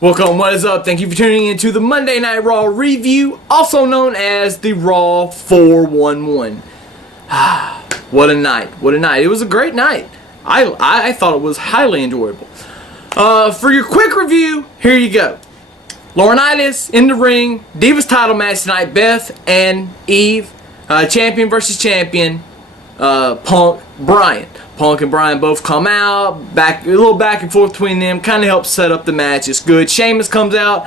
Welcome, what is up? Thank you for tuning in to the Monday Night Raw review, also known as the Raw 411. What a night. What a night. It was a great night. I thought it was highly enjoyable. For your quick review, here you go. Laurinaitis in the ring, Divas title match tonight, Beth and Eve, champion versus champion, Punk, Bryan. Punk and Bryan both come out, a little back and forth between them, kind of helps set up the match. It's good. Sheamus comes out,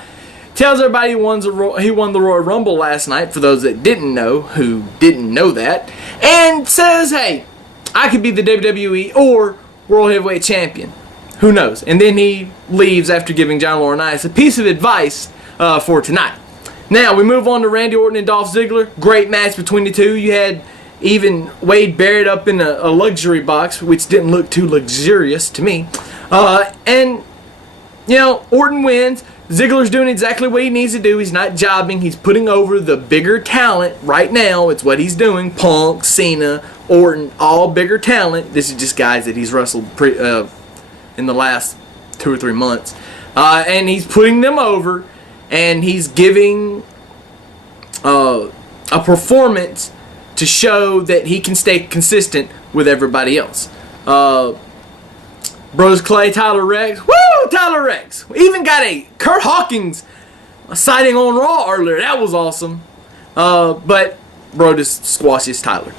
tells everybody he won the Royal Rumble last night, for those that didn't know, who didn't know that, and says, hey, I could be the WWE or World Heavyweight Champion. Who knows? And then he leaves after giving John Laurinaitis a piece of advice for tonight. Now, we move on to Randy Orton and Dolph Ziggler. Great match between the two. You had even Wade buried up in a luxury box, which didn't look too luxurious to me. And, you know, Orton wins. Ziggler's doing exactly what he needs to do. He's not jobbing. He's putting over the bigger talent right now. It's what he's doing. Punk, Cena, Orton, all bigger talent. This is just guys that he's wrestled in the last 2 or 3 months. And he's putting them over, and he's giving a performance to show that he can stay consistent with everybody else. Bros Clay, Tyler Rex. Woo! Tyler Rex. We even got a Kurt Hawkins sighting on Raw earlier. That was awesome. But bro just squashes Tyler.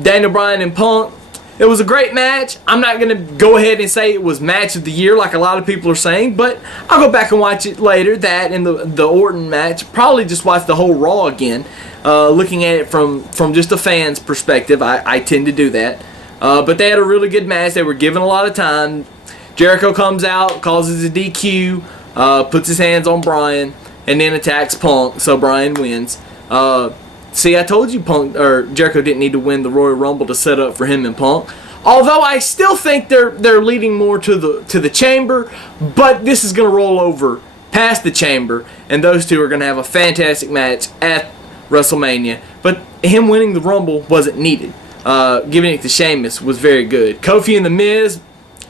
Daniel Bryan and Punk. It was a great match. I'm not going to go ahead and say it was match of the year like a lot of people are saying, but I'll go back and watch it later. That and the Orton match. Probably just watch the whole Raw again. Looking at it from just a fan's perspective. I tend to do that. But they had a really good match. They were given a lot of time. Jericho comes out, causes a DQ, puts his hands on Bryan, and then attacks Punk, so Bryan wins. See, I told you Jericho didn't need to win the Royal Rumble to set up for him and Punk. Although I still think they're leading more to the Chamber, but this is going to roll over past the Chamber, and those two are going to have a fantastic match at WrestleMania. But him winning the Rumble wasn't needed. Giving it to Sheamus was very good. Kofi and The Miz,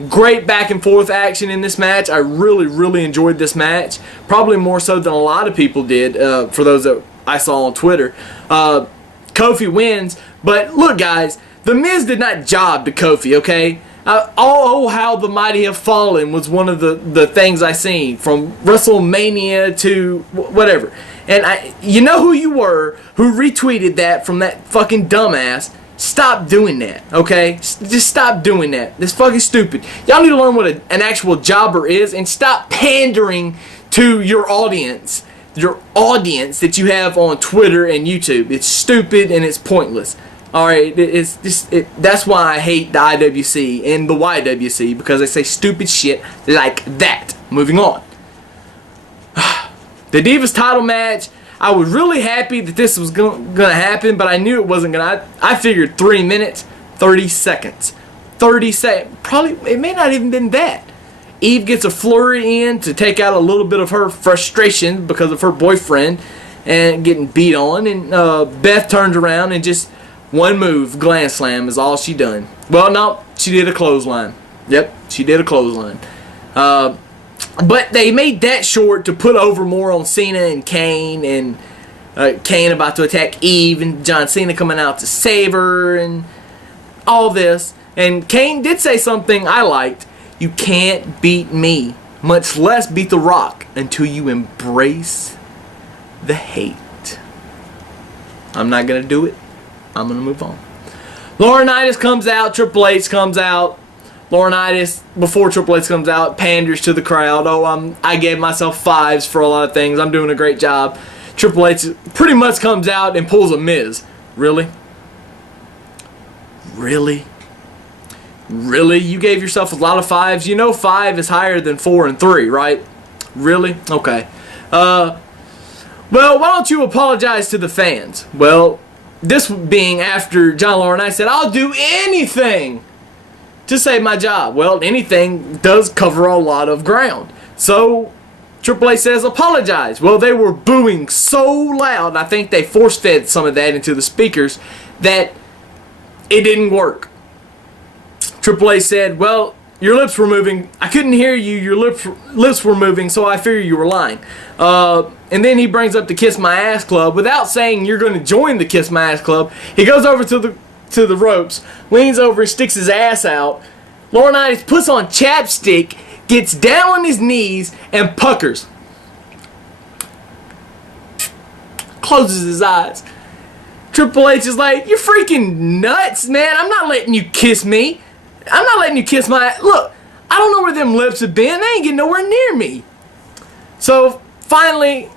great back and forth action in this match. I really, really enjoyed this match. Probably more so than a lot of people did, for those that I saw on Twitter. Kofi wins, but look guys, The Miz did not job to Kofi, okay? Oh, how the mighty have fallen was one of the things I seen from WrestleMania to whatever. And you know who you were who retweeted that from that fucking dumbass. Stop doing that, okay? Just stop doing that. That's fucking stupid. Y'all need to learn what an actual jobber is and stop pandering to your audience. Your audience that you have on Twitter and YouTube. It's stupid and it's pointless. Alright, that's why I hate the IWC and the YWC, because they say stupid shit like that. Moving on. The Divas title match, I was really happy that this was gonna happen, but I knew it wasn't gonna. I figured 3 minutes, 30 seconds. 30 seconds. Probably, it may not even been that. Eve gets a flurry in to take out a little bit of her frustration because of her boyfriend and getting beat on, and Beth turns around and just one move, Glam Slam, is all she done. Well, no, she did a clothesline. Yep, she did a clothesline. But they made that short to put over more on Cena and Kane, and Kane about to attack Eve, and John Cena coming out to save her, and all this. And Kane did say something I liked. You can't beat me, much less beat The Rock, until you embrace the hate. I'm not going to do it. I'm going to move on. Laurinaitis comes out. Triple H comes out. Laurinaitis, before Triple H comes out, panders to the crowd. Oh, I gave myself 5s for a lot of things. I'm doing a great job. Triple H pretty much comes out and pulls a Miz. Really? Really? Really? You gave yourself a lot of 5s? You know 5 is higher than 4 and 3, right? Really? Okay. Well, why don't you apologize to the fans? Well, this being after John Laurinaitis said, I'll do anything to save my job. Well, anything does cover a lot of ground. So, Triple H says, apologize. Well, they were booing so loud, and I think they force-fed some of that into the speakers, that it didn't work. Triple H said, well, your lips were moving. I couldn't hear you. Your lips were moving, so I figured you were lying. And then he brings up the Kiss My Ass Club. Without saying you're going to join the Kiss My Ass Club, he goes over to the ropes, leans over and sticks his ass out. Laurinaitis puts on chapstick, gets down on his knees, and puckers. Closes his eyes. Triple H is like, you're freaking nuts, man. I'm not letting you kiss me. I'm not letting you kiss my... Look, I don't know where them lips have been. They ain't getting nowhere near me. So, finally,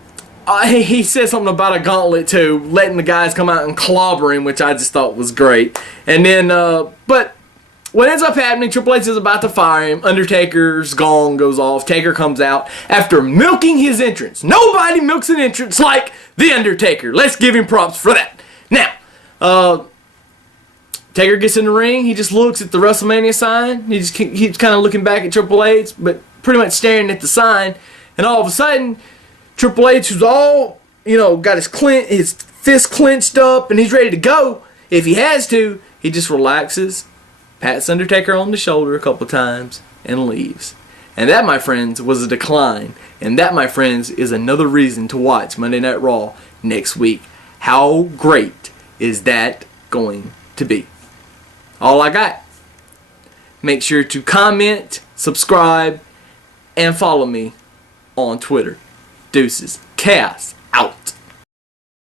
he said something about a gauntlet, too. Letting the guys come out and clobber him, which I just thought was great. And then, but what ends up happening, Triple H is about to fire him. Undertaker's gong goes off. Taker comes out after milking his entrance. Nobody milks an entrance like The Undertaker. Let's give him props for that. Now, Taker gets in the ring. He just looks at the WrestleMania sign. He just keeps kind of looking back at Triple H, but pretty much staring at the sign. And all of a sudden, Triple H, who's all, got his fist clenched up and he's ready to go. If he has to, he just relaxes, pats Undertaker on the shoulder a couple times, and leaves. And that, my friends, was a decline. And that, my friends, is another reason to watch Monday Night Raw next week. How great is that going to be? All I got. Make sure to comment, subscribe, and follow me on Twitter. Deuces. Chaos out.